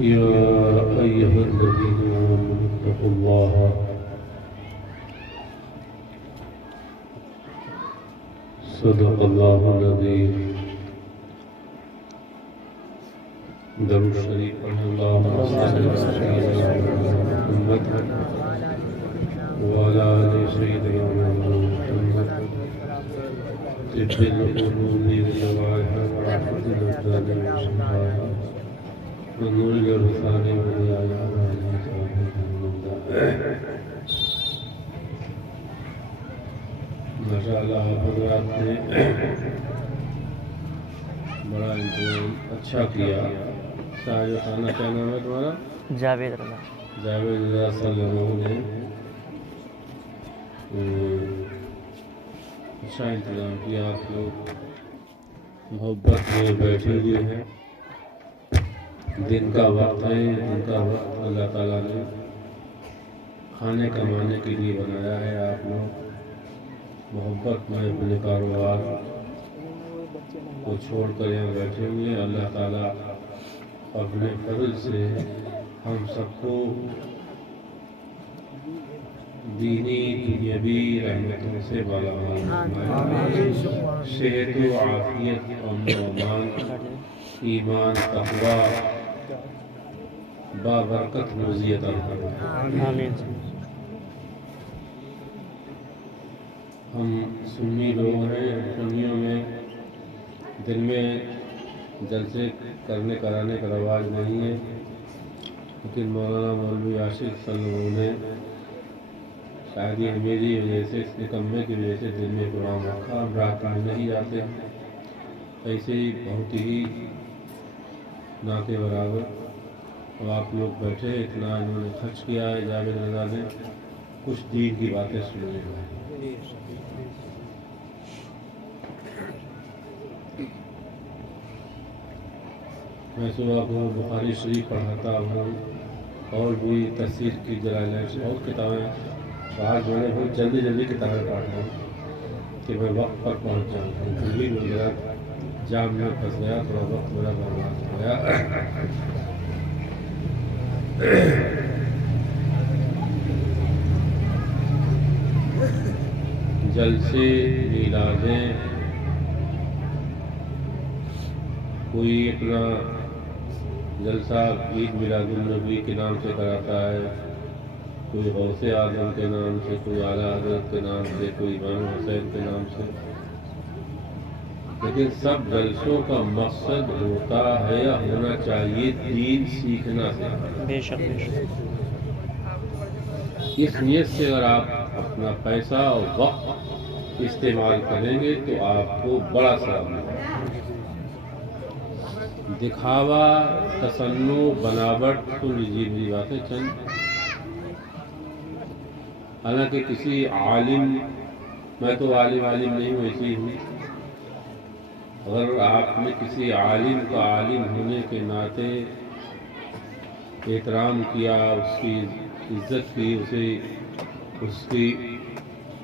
يا أيها الذين آمنوا اتقوا الله صدق الله العظيم درود شریف پڑھ اللهم صل على سيدنا محمد وعلى آل سيدنا محمد طب القلوب ودوائها ورحمة الأبدان وشفائها ونور الأبصار وضياءها ماشاءاللہ حضرات نے بڑا انتظام اچھا کیا. صاحب خانہ کیا نام ہے تمہارا؟ جاوید رضا. جاوید رضا صلی اللہ علیہ نے اچھا انتظام کیا. آپ لوگ محبت میں بیٹھے ہوئے ہیں. دن کا وقت ہے. دن کا وقت اللہ تعالیٰ نے کھانے کمانے کے لیے بنایا ہے. آپ لوگ محبت میں اپنے کاروبار کو چھوڑ کر یہاں بیٹھے ہوئے ہیں. اللہ تعالیٰ اپنے فضل سے ہم سب کو دینی دنیاوی رحمتوں سے بالامال فرمائے. صحت و عافیت، امن و امان، ایمان، تقوی، بابرکت روزی عطا فرمائے. ہم سنی لوگ ہیں. سنیوں میں دن میں جلسے کرانے کا رواج نہیں ہے، لیکن مولانا مولوی عاشق صلی اللہ علیہ وسلم نے شاید یہ میری وجہ سے، اس نکمے کی وجہ سے دن میں پروگرام رکھا. ہم رات میں نہیں جاتے. ایسے ہی بہت ہی نہ کے برابر اب آپ لوگ بیٹھے. اتنا انہوں نے خرچ کیا ہے جاوید رضا نے. کچھ دین کی باتیں سننے میں میں صبح کو بخاری شریف پڑھاتا ہوں اور بھی تفسیر کی دلائل اور کتابیں باہر جو ہے بہت جلدی کتابیں پڑھتا ہوں کہ میں وقت پر پہنچ جاؤں. کبھی میرا جام میں پھنس گیا، تھوڑا وقت میرا برباد ہو گیا. جلسے میلادیں کوئی اپنا جلسہ عید میلاد النبی کے نام سے کراتا ہے، کوئی غوث اعظم کے نام سے، کوئی اعلیٰ حضرت کے نام سے، کوئی امام حسین کے نام سے. لیکن سب جلسوں کا مقصد ہوتا ہے یا ہونا چاہیے دین سیکھنا سے. بے شک بے شک. اس نیت سے اگر آپ اپنا پیسہ اور وقت استعمال کریں گے تو آپ کو بڑا ثواب ملے گا. دکھاوا، تصنع، بناوٹ تو لیجیے میری باتیں چند. حالانکہ کسی عالم، میں تو عالم نہیں ہوں، ایسی ہوں. اگر آپ نے کسی عالم کا عالم ہونے کے ناطے احترام کیا، اس کی عزت کی، اس کی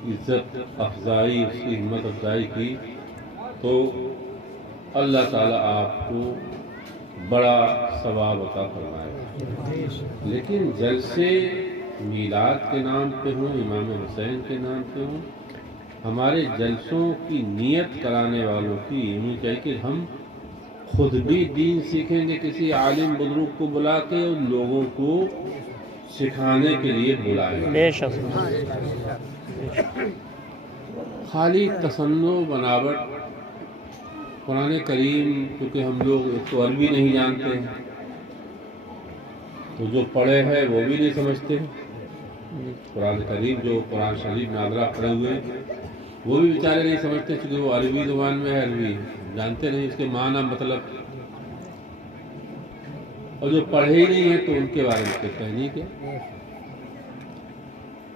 عزت افزائی، اس کی ہمت افزائی کی، تو اللہ تعالیٰ آپ کو بڑا ثواب عطا فرمائے. لیکن جلسے میلاد کے نام پہ ہوں، امام حسین کے نام پہ ہوں، ہمارے جلسوں کی نیت کرانے والوں کی یہ ہونی چاہیے کہ ہم خود بھی دین سیکھیں گے، کسی عالم بزرگ کو بلا کے ان لوگوں کو سکھانے کے لیے بلائیں گے. بے شک. خالی تصنع، بناوٹ. قرآن کریم کیونکہ ہم لوگ تو عربی نہیں جانتے ہیں، تو جو پڑھے ہیں وہ بھی نہیں سمجھتے. قرآن کریم جو قرآن شریف ناظرہ پڑھے ہوئے وہ بھی بیچارے نہیں سمجھتے، چونکہ وہ عربی زبان میں ہے، عربی جانتے نہیں اس کے معنی مطلب. اور جو پڑھے ہی نہیں ہیں تو ان کے بارے میں کہنی کیا.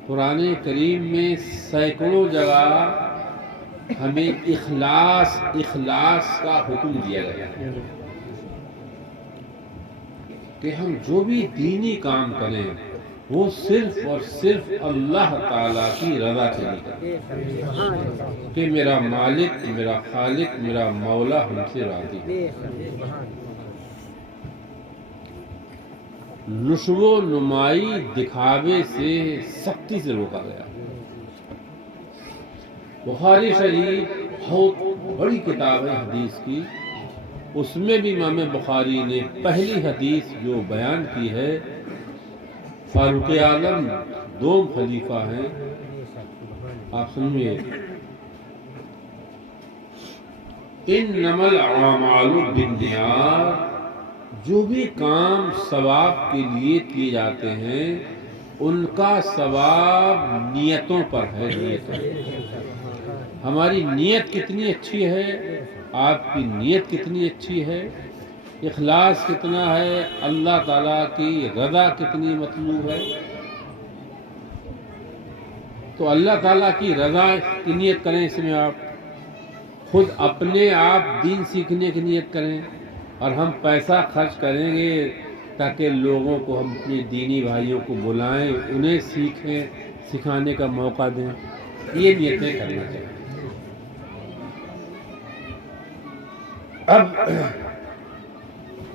قرآن کریم میں سینکڑوں جگہ ہمیں اخلاص کا حکم دیا گیا ہے کہ ہم جو بھی دینی کام کریں وہ صرف اور صرف اللہ تعالیٰ کی رضا کے لیے کریں کہ میرا مالک، میرا خالق، میرا مولا ہم سے راضی ہے۔ نشو و نمائی دکھاوے سے سختی سے روکا گیا۔ بخاری شریف بہت بڑی کتاب ہے حدیث کی، اس میں بھی امام بخاری نے پہلی حدیث جو بیان کی ہے، فاروق اعظم دوم خلیفہ ہیں، آپ سنیے، انما الاعمال بالنیات، جو بھی کام ثواب کے لیے کیے جاتے ہیں ان کا ثواب نیتوں پر ہے۔ ہماری نیت کتنی اچھی ہے، آپ کی نیت کتنی اچھی ہے، اخلاص کتنا ہے، اللہ تعالیٰ کی رضا کتنی مطلوب ہے، تو اللہ تعالیٰ کی رضا کی نیت کریں۔ اس میں آپ خود اپنے آپ دین سیکھنے کی نیت کریں، اور ہم پیسہ خرچ کریں گے تاکہ لوگوں کو ہم اپنے دینی بھائیوں کو بلائیں، انہیں سکھانے کا موقع دیں، یہ نیتیں کرنا چاہیے۔ اب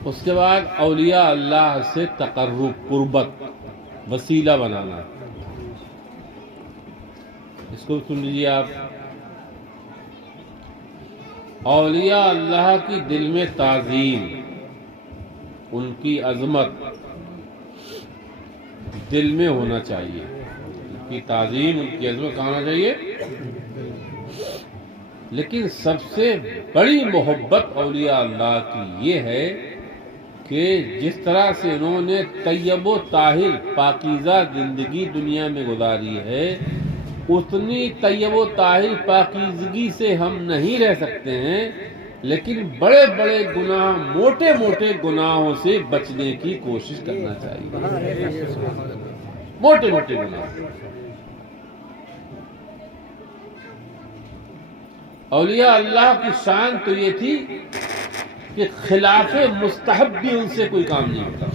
اس کے بعد اولیاء اللہ سے تقرب، قربت، وسیلہ بنانا، اس کو سن لیجیے آپ۔ اولیاء اللہ کی دل میں تعظیم، ان کی عظمت دل میں ہونا چاہیے، ان کی تعظیم، ان کی عظمت ہونا چاہیے۔ لیکن سب سے بڑی محبت اولیاء اللہ کی یہ ہے کہ جس طرح سے انہوں نے طیب و طاہر پاکیزہ زندگی دنیا میں گزاری ہے، اتنی طیب و طاہر پاکیزگی سے ہم نہیں رہ سکتے ہیں، لیکن بڑے بڑے گناہ، موٹے موٹے گناہوں سے بچنے کی کوشش کرنا چاہیے، موٹے موٹے گناہ۔ اولیاء اللہ کی شان تو یہ تھی کہ خلاف مستحب بھی ان سے کوئی کام نہیں ہوتا۔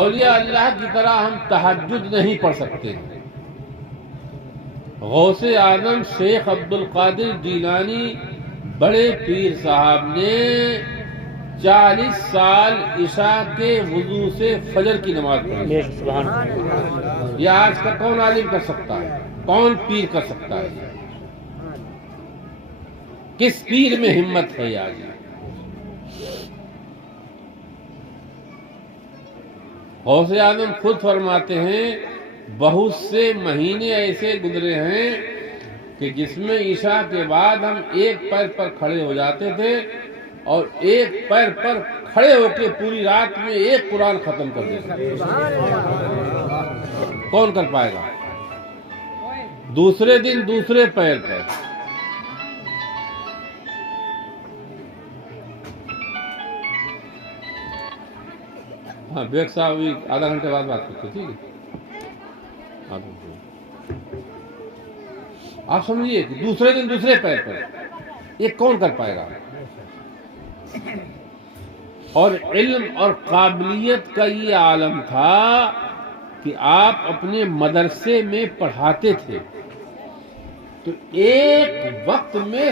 اولیاء اللہ کی طرح ہم تہجد نہیں پڑھ سکتے۔ غوث اعظم شیخ عبد القادر جیلانی بڑے پیر صاحب نے 40 سال عشاء کے وضو سے فجر کی نماز پڑھی۔ یہ آج کا کون عالم کر سکتا ہے؟ کون پیر کر سکتا ہے؟ کس پیر میں ہمت ہے آج؟ غوث اعظم خود فرماتے ہیں بہت سے مہینے ایسے گزرے ہیں کہ جس میں عشاء کے بعد ہم ایک پیر پر کھڑے ہو جاتے تھے اور ایک پیر پر کھڑے ہو کے پوری رات میں ایک قرآن ختم کر دیتے تھے۔ کون کر پائے گا؟ دوسرے دن دوسرے پیر پر۔ ہاں بیگ صاحب بھی آدھا گھنٹے بعد بات کرتے، ٹھیک ہے؟ آپ سمجھیے کہ دوسرے دن دوسرے پیر پر، یہ کون کر پائے گا؟ اور علم اور قابلیت کا یہ عالم تھا کہ آپ اپنے مدرسے میں پڑھاتے تھے تو ایک وقت میں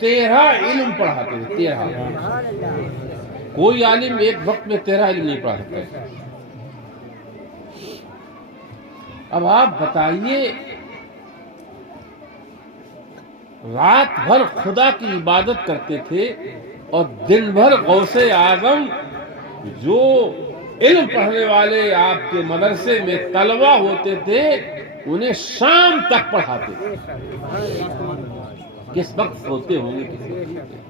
13 علم پڑھاتے تھے، 13۔ کوئی عالم ایک وقت میں 13 علم نہیں پڑھا سکتا۔ اب آپ بتائیے، رات بھر خدا کی عبادت کرتے تھے اور دن بھر غوث اعظم جو علم پڑھنے والے آپ کے مدرسے میں طلبہ ہوتے تھے انہیں شام تک پڑھاتے تھے۔ کس وقت سوتے ہوں گے، کس وقت؟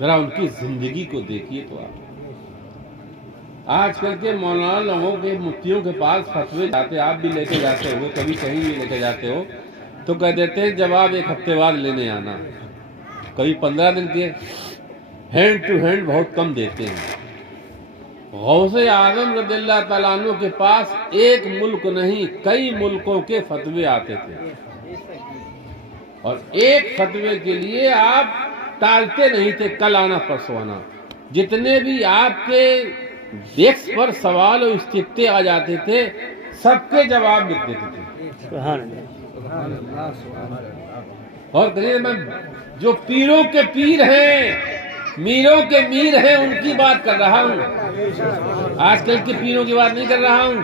ذرا ان کی زندگی کو دیکھیے تو آپ۔ آج کل کے مولانا لوگوں کے مفتیوں کے پاس فتوے جاتے، آپ بھی لے کے جاتے ہو، کبھی کہیں بھی لے کے جاتے ہو، تو کہہ دیتے ہیں جواب ایک ہفتے بعد لینے آنا، کبھی 15 دن کے، ہینڈ ٹو ہینڈ بہت کم دیتے ہیں۔ غوث اعظم رضی اللہ تعالیٰ عنہ کے پاس ایک ملک نہیں کئی ملکوں کے فتوے آتے تھے، اور ایک فتوے کے لیے آپ ٹالتے نہیں تھے کل آنا پرسوں آنا. جتنے بھی آپ کے ڈیسک پر سوال اور استفتاء آ جاتے تھے سب کے جواب لکھ دیتے تھے. سبحان اللہ. اور کہیے میں جو پیروں کے پیر ہیں میروں کے میر ہیں ان کی بات کر رہا ہوں. آج کل کے پیروں کی بات نہیں کر رہا ہوں.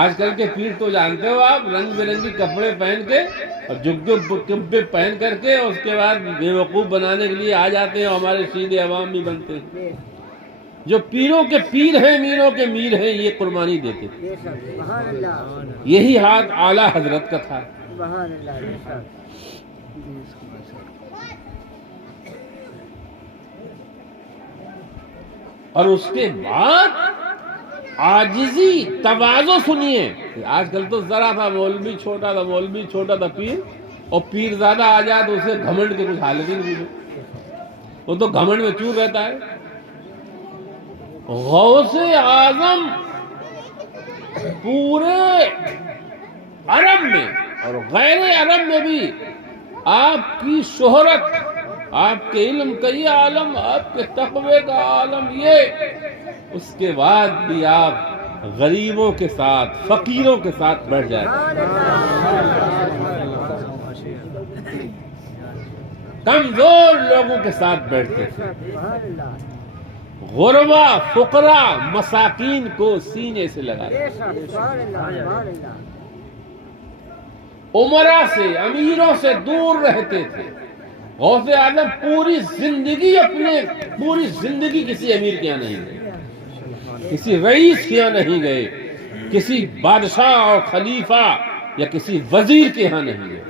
آج کل کے پیر تو جانتے ہو آپ رنگ برنگی کپڑے پہن کے اور جبے پہن کر کے اس کے بعد بے وقوف بنانے کے لیے آ جاتے ہیں. ہمارے سیدھے عوام بھی بنتے ہیں. جو پیروں کے پیر ہیں میروں کے میر ہیں یہ قربانی دیتے تھے. یہی ہاتھ اعلیٰ حضرت کا تھا. اور اس کے بعد عاجزی تواضع سنیے. آج کل تو ذرا تھا مولوی چھوٹا تھا پیر اور پیر زیادہ آ جائے تو اسے گھمنڈ کے کچھ حالت ہی نہیں پوچھے. وہ تو گھمنڈ میں چور رہتا ہے. غوث اعظم پورے عرب میں اور غیر عرب میں بھی آپ کی شہرت، آپ کے علم کا یہ عالم، آپ کے تقوی کا عالم یہ، اس کے بعد بھی آپ غریبوں کے ساتھ فقیروں کے ساتھ بیٹھ جائیں. کمزور لوگوں کے ساتھ بیٹھتے تھے. غربا فقراء مساکین کو سینے سے لگاتے. عمرا سے امیروں سے دور رہتے تھے. غوث اعظم پوری زندگی کسی امیر کے یہاں نہیں گئے، کسی رئیس کے یہاں نہیں گئے، کسی بادشاہ اور خلیفہ یا کسی وزیر کے یہاں نہیں گئے.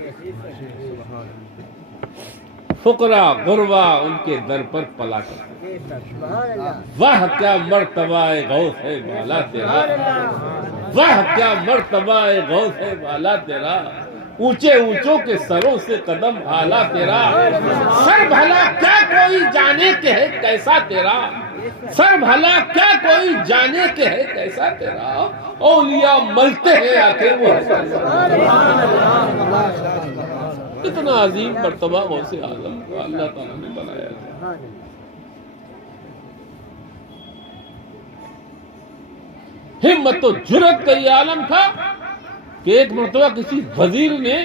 فقراء غربا ان کے در پر پلا کرتے. واہ کیا مرتبہ غوث ہے بالا تیرا، واہ کیا مرتبہ غوث ہے بالا تیرا، اونچے اونچوں کے سروں سے قدم اعلیٰ تیرا. سر بھلا کیا کوئی جانے کے ہے کیسا تیرا، سر بھلا کیا کوئی جانے کے ہے کیسا تیرا، اولیاء ملتے ہیں آتے وہ. اتنا عظیم مرتبہ غوث اعظم کو اللہ تعالیٰ نے بنایا تھا. ہمت و جرت کا یہ عالم تھا کہ ایک مرتبہ کسی وزیر نے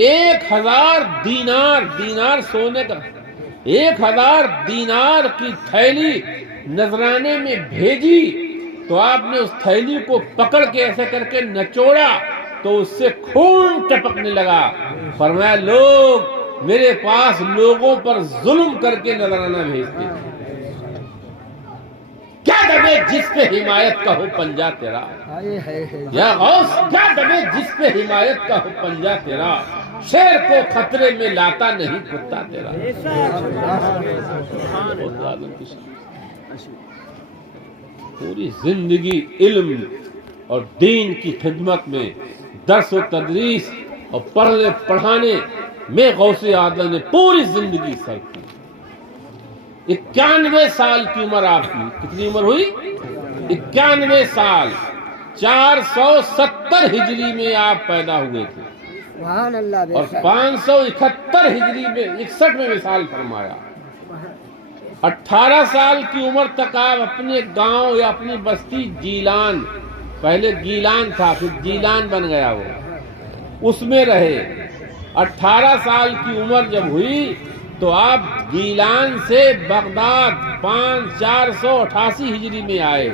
1000 دینار سونے کا 1000 دینار کی تھیلی نذرانے میں بھیجی تو آپ نے اس تھیلی کو پکڑ کے ایسے کر کے نچوڑا تو اس سے خون ٹپکنے لگا. فرمایا لوگ میرے پاس لوگوں پر ظلم کر کے نذرانہ بھیجتے ہیں، کیا دبے جس پہ حمایت کا ہو پنجہ تیرا، یا غوث کیا دبے جس پہ حمایت کا ہو پنجہ تیرا، شیر کو خطرے میں لاتا نہیں کتا تیرا. پوری زندگی علم اور دین کی خدمت میں درس و تدریس اور پڑھنے پڑھانے میں غوث اعظم نے پوری زندگی صرف کی. 91 سال کی عمر آپ کی. کتنی عمر ہوئی؟ 91 سال. 470 ہجری میں آپ پیدا ہوئے تھے اور 571 ہجری میں 61 میں وصال فرمایا. 18 سال کی عمر تک آپ اپنے گاؤں یا اپنی بستی جیلان، پہلے گیلان تھا پھر جیلان بن گیا وہ، اس میں رہے. 18 سال کی عمر جب ہوئی تو آپ گیلان سے بغداد 488 ہجری میں آئے.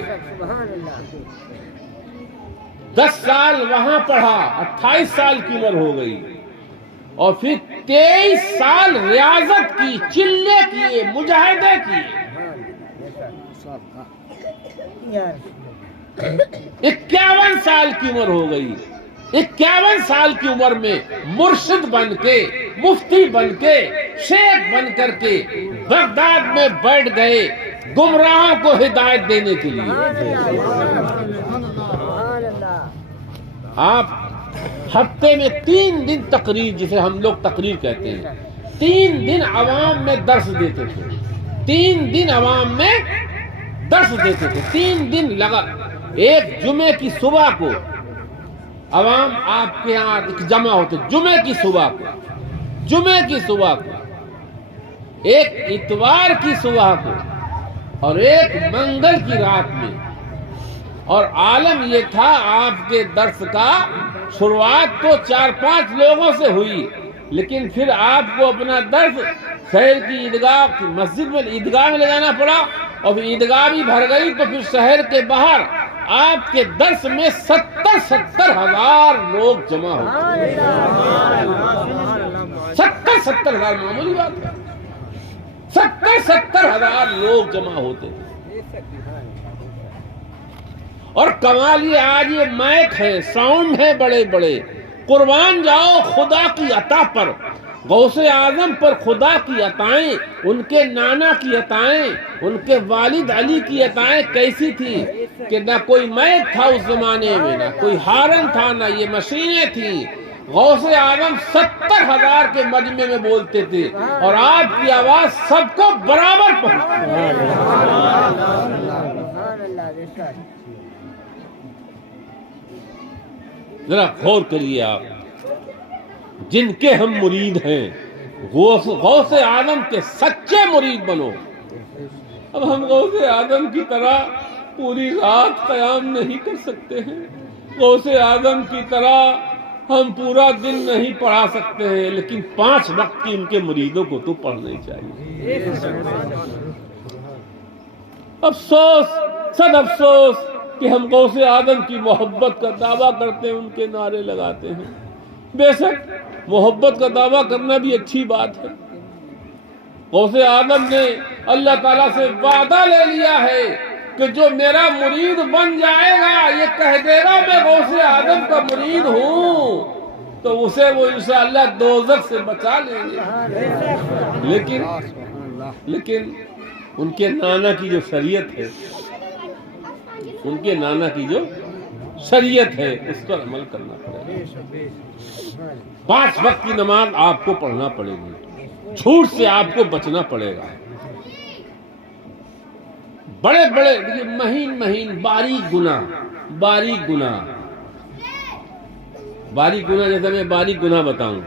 10 سال وہاں پڑھا، 28 سال کی عمر ہو گئی اور پھر 23 سال ریاضت کی، چلے کیے، مجاہدے کیے. 51 سال کی عمر ہو گئی. 51 سال کی عمر میں مرشد بن کے، مفتی بن کے، شیخ بن کر کے بغداد میں بیٹھ گئے گمراہوں کو ہدایت دینے کے لیے. آپ ہفتے میں 3 دن تقریر، جسے ہم لوگ تقریر کہتے ہیں، 3 دن عوام میں درس دیتے تھے. 3 دن عوام میں درس دیتے تھے. 3 دن لگا. ایک جمعے کی صبح کو عوام آپ کے یہاں جمع ہوتے جمعے کی صبح کو، ایک اتوار کی صبح کو اور ایک منگل کی رات میں، اور عالم یہ تھا آپ کے درس کا شروعات تو 4-5 لوگوں سے ہوئی، لیکن پھر آپ کو اپنا درس شہر کی عیدگاہ کی مسجد میں عیدگاہ میں لے جانا پڑا، اور پھر عیدگاہ بھی بھر گئی تو پھر شہر کے باہر آپ کے درس میں 70 ہزار لوگ جمع ہوتے، 70 ہزار معمولی بات ہے، 70 ہزار لوگ جمع ہوتے تھے۔ اور کمال یہ آج یہ مائک ہے، ساؤنڈ ہے بڑے بڑے، قربان جاؤ خدا کی عطا پر، غوث اعظم پر خدا کی عطائیں، ان کے نانا کی عطائیں، ان کے والد علی کی عطائیں کیسی تھی کہ نہ کوئی مائک تھا اس زمانے میں، نہ کوئی ہارن تھا، نہ یہ مشینیں تھیں۔ غوث اعظم 70 ہزار کے مجمع میں بولتے تھے اور آپ کی آواز سب کو برابر پہنچتی۔ ذرا غور کریے آپ، جن کے ہم مرید ہیں، غوث اعظم کے سچے مرید بنو۔ اب ہم غوث اعظم کی طرح پوری رات قیام نہیں کر سکتے ہیں، غوث اعظم کی طرح ہم پورا دن نہیں پڑھا سکتے ہیں، لیکن 5 وقت کی ان کے مریدوں کو تو پڑھنا چاہیے۔ افسوس، صد افسوس کہ ہم غوث اعظم کی محبت کا دعویٰ کرتے ہیں، ان کے نعرے لگاتے ہیں۔ بے شک محبت کا دعویٰ کرنا بھی اچھی بات ہے۔ غوث اعظم نے اللہ تعالیٰ سے وعدہ لے لیا ہے کہ جو میرا مرید بن جائے گا، یہ کہہ دے گا میں غوث اعظم کا مرید ہوں، تو اسے وہ انشاءاللہ دوزخ سے بچا لیں گے۔ لیکن ان کے نانا کی جو شریعت ہے، ان کے نانا کی جو شریعت ہے، اس پر عمل کرنا پڑے گا۔ 5 وقت کی نماز آپ کو پڑھنا پڑے گی، جھوٹ سے آپ کو بچنا پڑے گا۔ بڑے بڑے مہین باریک گناہ جیسے میں باریک گناہ بتاؤں،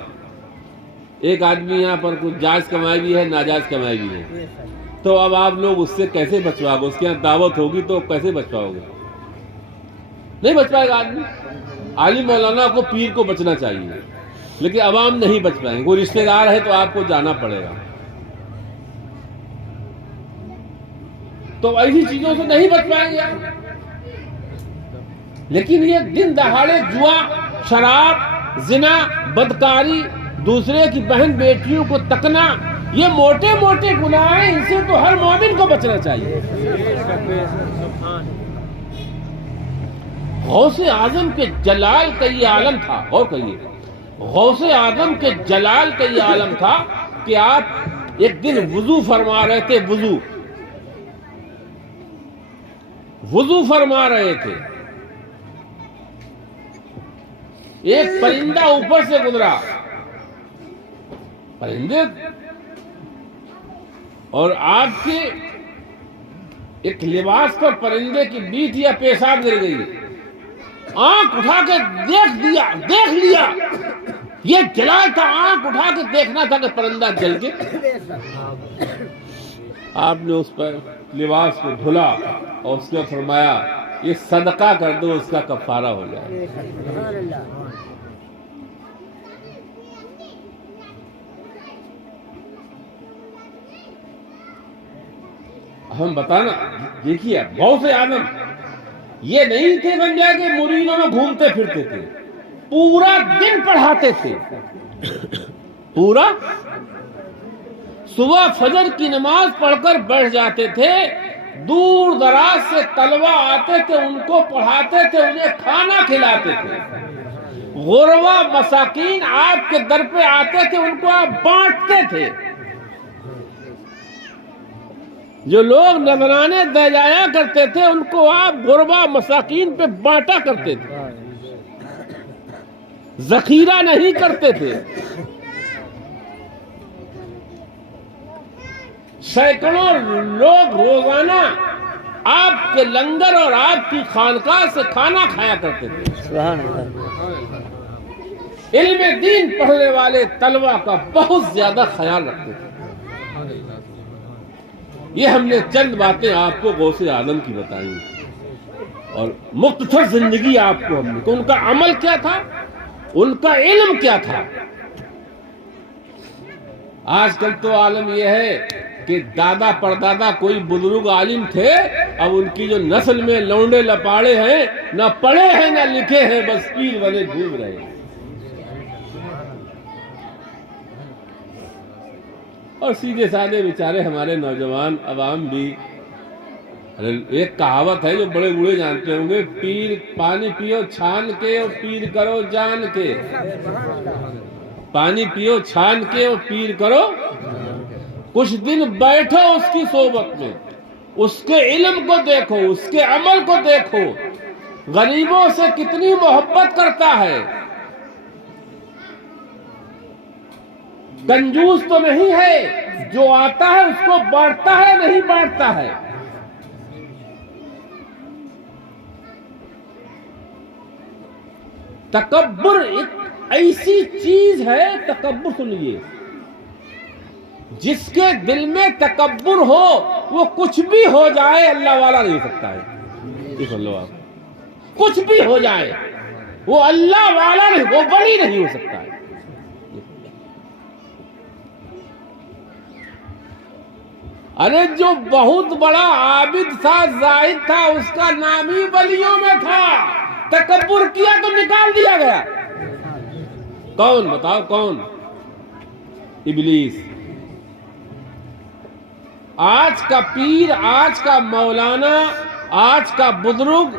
ایک آدمی یہاں پر کچھ جائز کمائی بھی ہے، ناجائز کمائی بھی ہے، تو اب آپ لوگ اس سے کیسے بچواؤ گے؟ اس کے یہاں دعوت ہوگی تو کیسے بچواؤ گے؟ نہیں بچ پائے گا آدمی۔ عالم مولانا کو پیر کو بچنا چاہیے، لیکن عوام نہیں بچ پائیں گے۔ کوئی رشتہ دار ہے تو آپ کو جانا پڑے گا، تو ایسی چیزوں سے نہیں بچ پائیں گے۔ لیکن یہ دن دہاڑے جوا، شراب، زنا، بدکاری، دوسرے کی بہن بیٹیوں کو تکنا، یہ موٹے موٹے گناہ ہیں، ان سے تو ہر مومن کو بچنا چاہیے۔ غوث اعظم کے جلال کا یہ عالم تھا، غور کریے، غوث اعظم کے جلال کا یہ عالم تھا کہ آپ ایک دن وضو فرما رہے تھے، وضو فرما رہے تھے، ایک پرندہ اوپر سے گزرا، پرندے، اور آپ کے ایک لباس پر پرندے کی بیٹ یا پیشاب گر گئی، آنکھ اٹھا کے دیکھ لیا، یہ جلال تھا، آنکھ اٹھا کے دیکھنا تھا کہ پرندہ جل کے، آپ نے اس پر لباس کو دھلا اور اس نے فرمایا یہ صدقہ کر دو، اس کا کفارہ ہو جائے۔ ہم بتانا، دیکھیے غوث اعظم یہ نہیں تھے بن جائے کہ مریدوں میں گھومتے پھرتے تھے، پورا دن پڑھاتے تھے، پورا صبح فجر کی نماز پڑھ کر بیٹھ جاتے تھے، دور دراز سے طلبہ آتے تھے، ان کو پڑھاتے تھے، انہیں کھانا کھلاتے تھے، غربا مساکین آپ کے در پہ آتے تھے، ان کو آپ بانٹتے تھے، جو لوگ نذرانے دے جایا کرتے تھے ان کو آپ غربا مساکین پہ بانٹا کرتے تھے، ذخیرہ نہیں کرتے تھے۔ سینکڑوں لوگ روزانہ آپ کے لنگر اور آپ کی خانقاہ سے کھانا کھایا کرتے تھے۔ علم دین پڑھنے والے طلبہ کا بہت زیادہ خیال رکھتے تھے. یہ ہم نے چند باتیں آپ کو غوث اعظم کی بتائیں اور مختصر زندگی آپ کو ہم نے کہ ان کا عمل کیا تھا, ان کا علم کیا تھا. آج کل تو عالم یہ ہے کہ دادا پردادا کوئی بزرگ عالم تھے, اب ان کی جو نسل میں لونڈے لپاڑے ہیں, نہ پڑھے ہیں نہ لکھے ہیں, بس پیر بنے گھوم رہے ہیں. اور سیدھے سادے بیچارے ہمارے نوجوان عوام بھی. ایک کہاوت ہے جو بڑے بوڑھے جانتے ہوں گے, پیر پانی پیو چھان کے اور پیر کرو جان کے. پانی پیو چھان کے اور پیر کرو. کچھ دن بیٹھو اس کی صحبت میں, اس کے علم کو دیکھو, اس کے عمل کو دیکھو, غریبوں سے کتنی محبت کرتا ہے. کنجوس تو نہیں ہے, جو آتا ہے اس کو بانٹتا ہے, نہیں بانٹتا ہے. تکبر ایک ایسی چیز ہے, تکبر سنیے, جس کے دل میں تکبر ہو وہ کچھ بھی ہو جائے اللہ والا نہیں ہو سکتا ہے. یہ سن لو آپ, کچھ بھی ہو جائے وہ اللہ والا نہیں, وہ ولی نہیں ہو سکتا ہے. ارے جو بہت بڑا عابد تھا, زاہد تھا, اس کا نام ہی ولیوں میں تھا. تکبر کیا تو نکال دیا گیا. کون بتاؤ کون؟ ابلیس. آج کا پیر, آج کا مولانا, آج کا بزرگ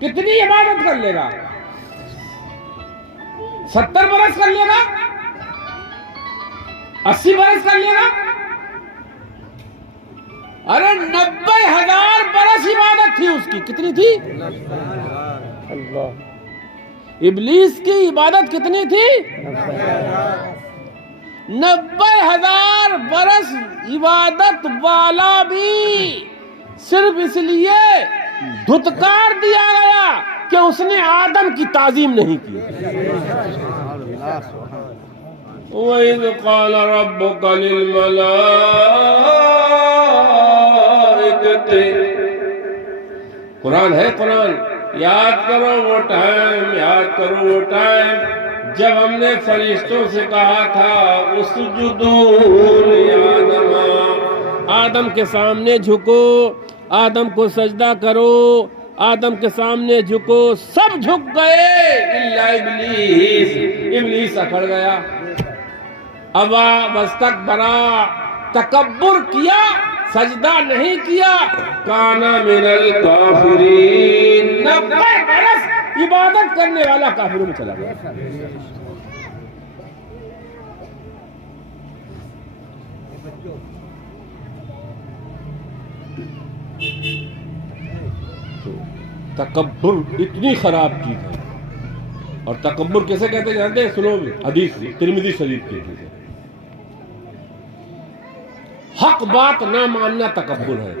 کتنی عبادت کر لے گا؟ 70 برس کر لے گا, 80 برس کر لے گا. ارے 90,000 برس عبادت تھی اس کی. کتنی تھی؟ ابلیس کی عبادت کتنی تھی؟ 90,000 برس عبادت والا بھی صرف اس لیے دھتکار دیا گیا کہ اس نے آدم کی تعظیم نہیں کی. وَإِذْ قَالَ رَبُّكَ لِلْمَلَائِكَةِ, قرآن ہے قرآن. یاد کرو وہ ٹائم, یاد کرو وہ ٹائم جب ہم نے فرشتوں سے کہا تھا اسجدوا لآدم, آدم کے سامنے جھکو, آدم کو سجدہ کرو, آدم کے سامنے جھکو. سب جھک گئے الا ابلیس. ابلیس اکڑ گیا, ابا واستکبرا, تکبر کیا, سجدہ نہیں کیا. کان من الکافرین, 90 برس عبادت کرنے والا کافروں میں چلا گیا. تکبر اتنی خراب چیز ہے. اور تکبر کیسے کہتے جانتے ہیں؟ سنو, حدیث ترمذی شریف کی حدیث ہے. حق بات نہ ماننا تکبر ہے,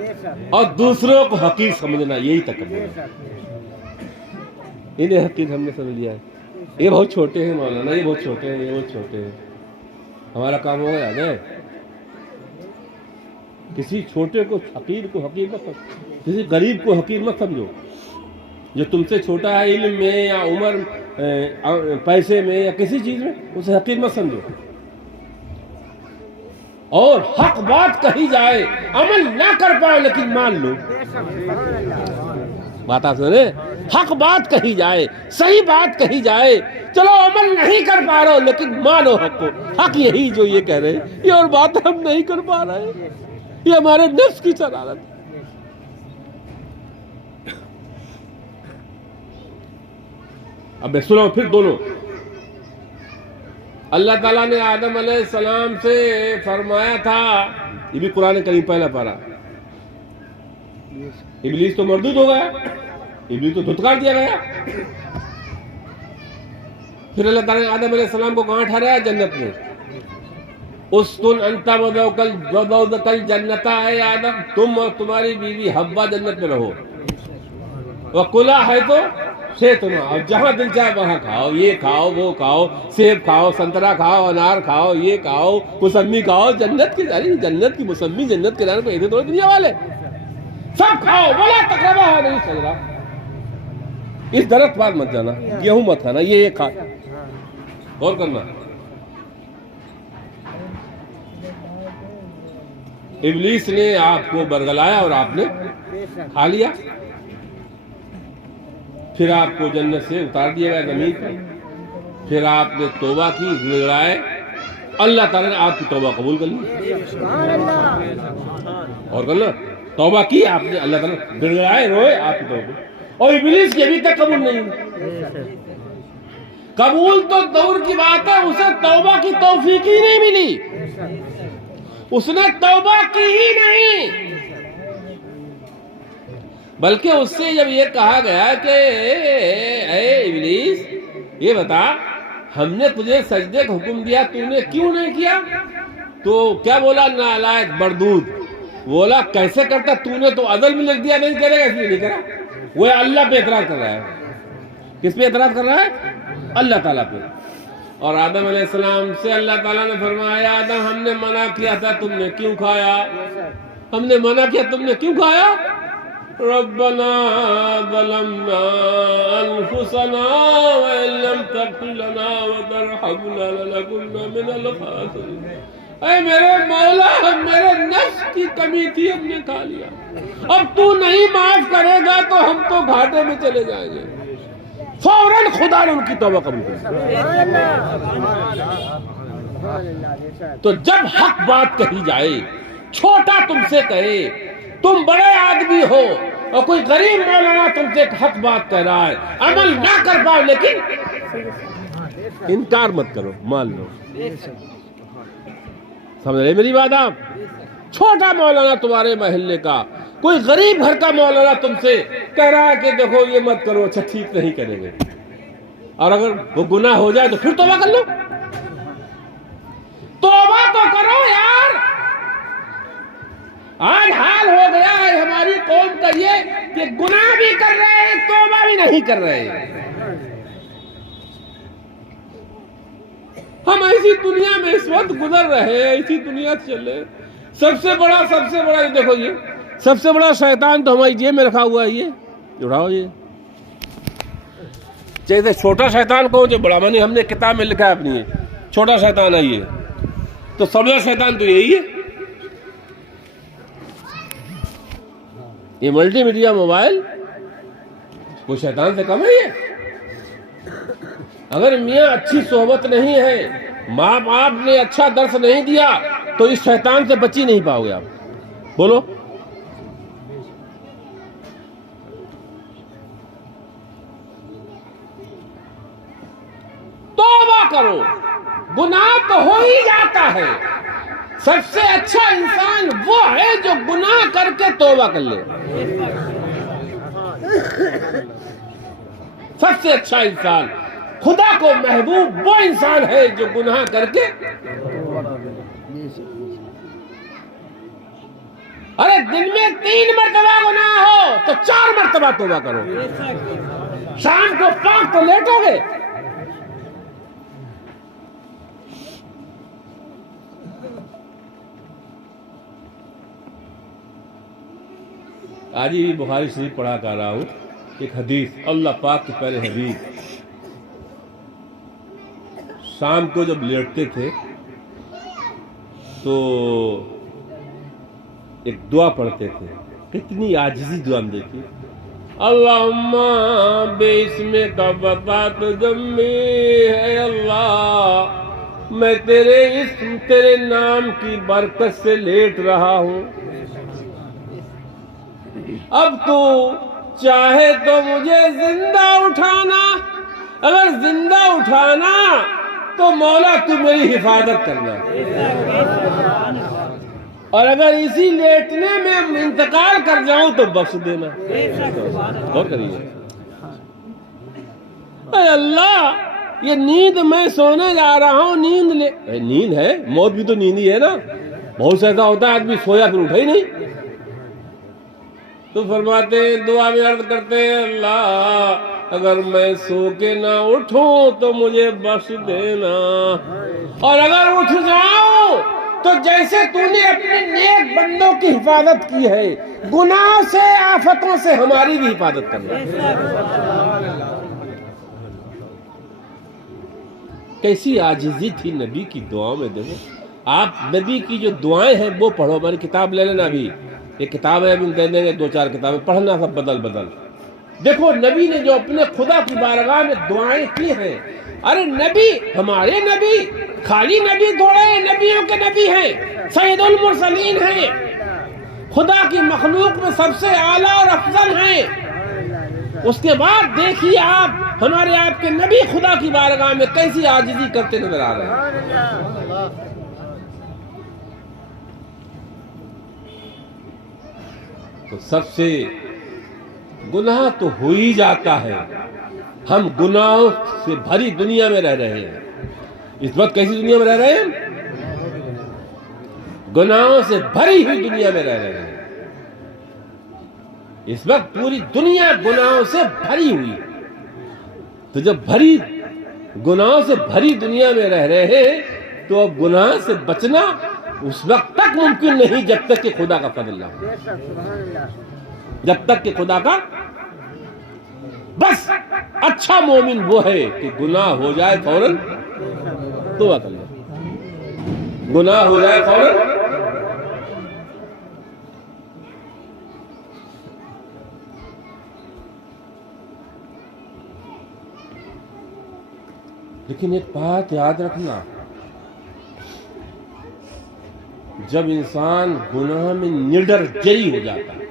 اور دوسروں کو حقیر سمجھنا یہی تکبر ہے. انہیں حقیر ہم نے سمجھ لیا ہے. یہ بہت چھوٹے ہیں مولانا, یہ بہت چھوٹے ہیں, یہ بہت چھوٹے ہیں. ہمارا کام ہوگا یاد ہے, کسی چھوٹے کو حقیر کو حقیر مت سمجھو, کسی غریب کو حقیر مت سمجھو. جو تم سے چھوٹا ہے علم میں یا عمر, پیسے میں یا کسی چیز میں, اسے حقیر مت سمجھو. اور حق بات کہی جائے, عمل نہ کر پاؤ لیکن مان لو. بات آپ سنے, حق بات کہی جائے, صحیح بات کہی جائے, چلو عمل نہیں کر پا رہا ہو لیکن مانو حق کو. حق یہی جو یہ کہہ رہے ہیں, یہ اور بات ہم نہیں کر پا رہے, یہ ہمارے نفس کی شرارت ہے. اب سنو پھر دونوں. اللہ تعالیٰ نے آدم علیہ السلام سے فرمایا تھا, یہ بھی قرآن کریم پہلا پارا, ابلیس تو مردود ہو گیا, ابلیس تو دھتکار دیا گیا. پھر اللہ تعالیٰ نے آدم علیہ السلام کو کہاں ٹھہرایا؟ جنت میں. اسکن انت وزوجک الجنۃ, اے آدم تم اور تمہاری بیوی حوا جنت میں رہو. وکلا ہے تو سے تم آؤ، جہاں دل چاہے وہاں کھاؤ، یہ کھاؤ وہ کھاؤ، سیب کھاؤ، سنترا کھاؤ، انار کھاؤ، یہ کھاؤ، موسمی کھاؤ، جنت کی جنت کی موسمی جنت کے نام پہ ایسے تھوڑے دنیا والے سب کھاؤ، بولا تقربا نہیں چل رہا، اس درخت پاس مت جانا، گیہوں مت کھانا، یہ کھا، غور کرنا۔ ابلیس نے آپ کو برگلایا اور آپ نے کھا لیا، پھر آپ کو جنت سے اتار دیا گیا زمین پر، پھر آپ نے توبہ کی، گڑگڑائے، اللہ تعالیٰ نے آپ کی توبہ قبول کر لی، اور کرنا توبہ کی آپ نے، اللہ تعالیٰ گڑگڑائے، روئے، آپ کی توبہ، اور ابلیس کی ابھی تک قبول نہیں ہوئی۔ قبول تو دور کی بات ہے، اسے توبہ کی توفیق ہی نہیں ملی، اس نے توبہ کی ہی نہیں، بلکہ اس سے جب یہ کہا گیا کہ اے ابلیس یہ بتا ہم نے تجھے سجدے کا حکم دیا تو نے کیوں نہیں کیا؟ تو کیا بولا؟ نالائق مردود، بولا کیسے کرتا، تو نے تو ازل میں لکھ دیا نہیں کرے گا اس لیے نہیں کرا۔ وہ اللہ پہ اعتراض کر رہا ہے، کس پہ اعتراض کر رہا ہے؟ اللہ تعالیٰ پہ۔ اور آدم علیہ السلام سے اللہ تعالیٰ نے فرمایا آدم ہم نے منع کیا تھا تم نے کیوں کھایا؟ ہم نے منع کیا تم نے کیوں کھایا؟ ربنا ظلمنا انفسنا وان لم تغفر لنا وترحمنا لنكن من الخاسرین۔ اے میرے مولا میرے نفس کی کمی تھی، ہم نے کھا لیا، اب تو نہیں معاف کرے گا تو ہم تو گھاٹے میں چلے جائیں گے۔ فوراً خدا نے ان کی توبہ قبول کی۔ تو جب حق بات کہی جائے، چھوٹا تم سے کہے، تم بڑے آدمی ہو اور کوئی غریب مولانا تم سے ایک حق بات کہہ رہا ہے، عمل نہ کر پاؤ لیکن انکار مت کرو، مان لو۔ سمجھ رہے میری بات آپ؟ چھوٹا مولانا تمہارے محلے کا، کوئی غریب گھر کا مولانا تم سے کہہ رہا ہے کہ دیکھو یہ مت کرو، اچھا ٹھیک نہیں کریں گے، اور اگر وہ گناہ ہو جائے تو پھر توبہ کر لو، توبہ تو کرو یار۔ آج حال ہو گیا ہے ہماری قوم کا یہ کہ گناہ بھی کر رہے ہیں، توبہ بھی نہیں کر رہے ہیں۔ ہم ایسی دنیا میں اس وقت گزر رہے ہیں، ایسی دنیا چلے۔ سب سے بڑا یہ دیکھو، یہ سب سے بڑا شیطان تو ہماری جیب میں رکھا ہوا ہے، یہ اٹھاؤ، یہ جیسے چھوٹا شیطان کو جو بڑا مانی ہم نے کتاب میں لکھا ہے اپنی، چھوٹا شیطان ہے یہ، تو سب سے شیطان تو یہی ہے۔ یہ ملٹی میڈیا موبائل کوئی شیطان سے کم ہے یہ؟ اگر میاں اچھی صحبت نہیں ہے، ماں باپ نے اچھا درس نہیں دیا تو اس شیطان سے بچی نہیں پاؤ گے آپ، بولو۔ توبہ کرو، گناہ تو ہو ہی جاتا ہے، سب سے اچھا انسان وہ ہے جو گناہ کر کے توبہ کر لے۔ سب سے اچھا انسان، خدا کو محبوب وہ انسان ہے جو گناہ کر کے، ارے دن میں 3 مرتبہ گناہ ہو تو 4 مرتبہ توبہ کرو، شام کو 5 تو لیٹو گے۔ آج ہی بخاری شریف پڑھا کر رہا ہوں ایک حدیث، اللہ پاک کے پہلے حبیب شام کو جب لیٹتے تھے تو ایک دعا پڑھتے تھے، کتنی عاجزی دعا میں دیکھیے، اللہم باسمک وفات جمی، ہے اللہ میں تیرے اسم تیرے نام کی برکت سے لیٹ رہا ہوں، اب تو چاہے تو مجھے زندہ اٹھانا، اگر زندہ اٹھانا تو مولا تو میری حفاظت کرنا، اور اگر اسی لیٹنے میں انتقال کر جاؤں تو بخش دینا۔ غور کریے، اے اللہ یہ نیند میں سونے جا رہا ہوں، نیند ہے، موت بھی تو نیند ہی ہے نا، بہت سے ایسا ہوتا ہے آدمی سویا پھر اٹھا ہی نہیں، تو فرماتے ہیں دعا میں عرض کرتے ہیں اللہ اگر میں سو کے نہ اٹھوں تو مجھے بخش دینا، اور اگر اٹھ جاؤں تو جیسے تو نے اپنے نیک بندوں کی حفاظت کی ہے گناہ سے آفتوں سے ہماری بھی حفاظت کرنا۔ کیسی عاجزی تھی نبی کی دعاؤں میں، دیکھو آپ نبی کی جو دعائیں ہیں وہ پڑھو، ہماری کتاب لے لینا، ابھی ایک کتاب ہے ابھی دے دیں گے 2-4 کتابیں پڑھنا سب بدل بدل۔ دیکھو نبی نے جو اپنے خدا کی بارگاہ میں دعائیں کی ہیں، ارے نبی ہمارے نبی خالی نبی تھوڑے ہیں، نبیوں کے نبی ہیں، سید المرسلین ہیں، خدا کی مخلوق میں سب سے اعلیٰ اور افضل ہیں۔ اس کے بعد دیکھیے آپ ہمارے آپ کے نبی خدا کی بارگاہ میں کیسی عاجزی کرتے نظر آ رہے ہیں۔ تو سب سے گناہ تو ہو ہی جاتا ہے، ہم گناہوں سے بھری دنیا میں رہ رہے ہیں۔ اس وقت کیسی دنیا میں رہ رہے ہیں؟ گناہوں سے بھری ہوئی دنیا میں رہ رہے ہیں۔ اس وقت پوری دنیا گناہوں سے بھری ہوئی، تو جب گناہوں سے بھری دنیا میں رہ رہے ہیں تو اب گناہ سے بچنا اس وقت تک ممکن نہیں جب تک کہ خدا کا فضل نہ ہو، جب تک کہ خدا کا بس اچھا مومن وہ ہے کہ گناہ ہو جائے فوراً توبہ کر لے، گناہ ہو جائے فوراً۔ لیکن ایک بات یاد رکھنا، جب انسان گناہ میں نڈر جری ہو جاتا ہے،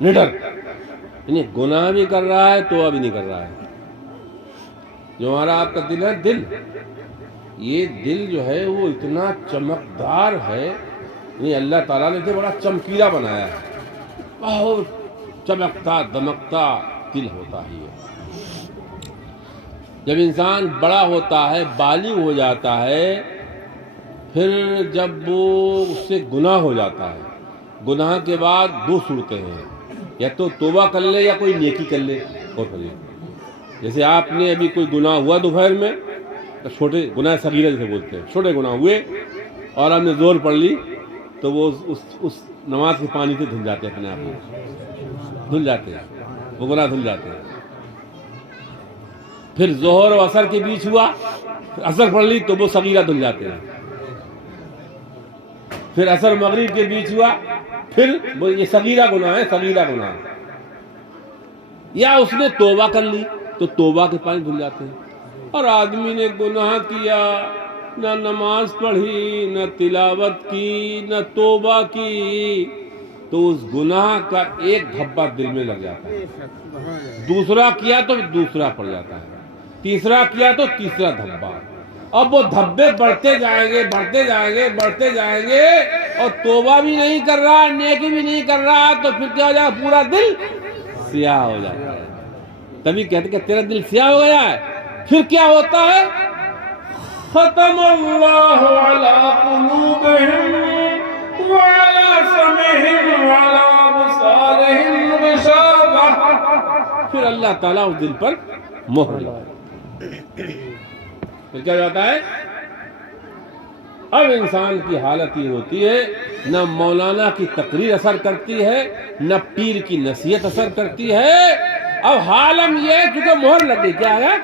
نڈر یعنی گناہ بھی کر رہا ہے توبہ بھی نہیں کر رہا ہے، جو ہمارا آپ کا دل ہے، یہ دل جو ہے وہ اتنا چمکدار ہے، یعنی اللہ تعالیٰ نے اسے بڑا چمکیلا بنایا ہے، بہت چمکتا دمکتا دل ہوتا ہی ہے۔ جب انسان بڑا ہوتا ہے، بالغ ہو جاتا ہے، پھر جب وہ اس سے گناہ ہو جاتا ہے، گناہ کے بعد 2 صورتیں ہیں، یا تو توبہ کر لے یا کوئی نیکی کر لے اور کر لے۔ جیسے آپ نے ابھی کوئی گناہ ہوا دوپہر میں، چھوٹے گناہ صغیرہ جسے بولتے ہیں، چھوٹے گناہ ہوئے اور آپ نے زور پڑھ لی تو وہ اس نماز کے پانی سے دھل جاتے ہیں، اپنے آپ کو دھل جاتے ہیں، وہ گناہ دھل جاتے ہیں۔ پھر ظہر و عصر کے بیچ ہوا، عصر پڑھ لی تو وہ صغیرہ دھل جاتے ہیں۔ پھر عصر مغرب کے بیچ ہوا، پھر یہ صغیرہ گناہ ہے، صغیرہ گناہ، یا اس نے توبہ کر لی تو توبہ کے پانی دھل جاتے ہیں۔ اور آدمی نے گناہ کیا، نہ نماز پڑھی، نہ تلاوت کی، نہ توبہ کی، تو اس گناہ کا ایک دھبا دل میں لگ جاتا ہے، دوسرا کیا تو دوسرا پڑ جاتا ہے، تیسرا کیا تو تیسرا دھبا، اب وہ دھبے بڑھتے جائیں گے، بڑھتے جائیں گے، بڑھتے جائیں گے، اور توبہ بھی نہیں کر رہا، نیکی بھی نہیں کر رہا، تو پھر کیا ہو جائے گا؟ پورا دل سیاہ ہو جاتا ہے۔ تبھی کہتے کہ تیرا دل سیاہ ہو گیا ہے، پھر کیا ہوتا ہے؟ ختم اللہ علی قلوبہم وعلی سمعہم وعلی ابصارہم غشاوہ، پھر اللہ تعالیٰ اس دل پر مہر لگاتا ہے۔ پھر کیا جاتا ہے؟ اب انسان کی حالت یہ ہوتی ہے، نہ مولانا کی تقریر اثر کرتی ہے، نہ پیر کی نصیحت اثر کرتی ہے، اب حالم یہ ہے کیونکہ مہر لگی، کیا ہے؟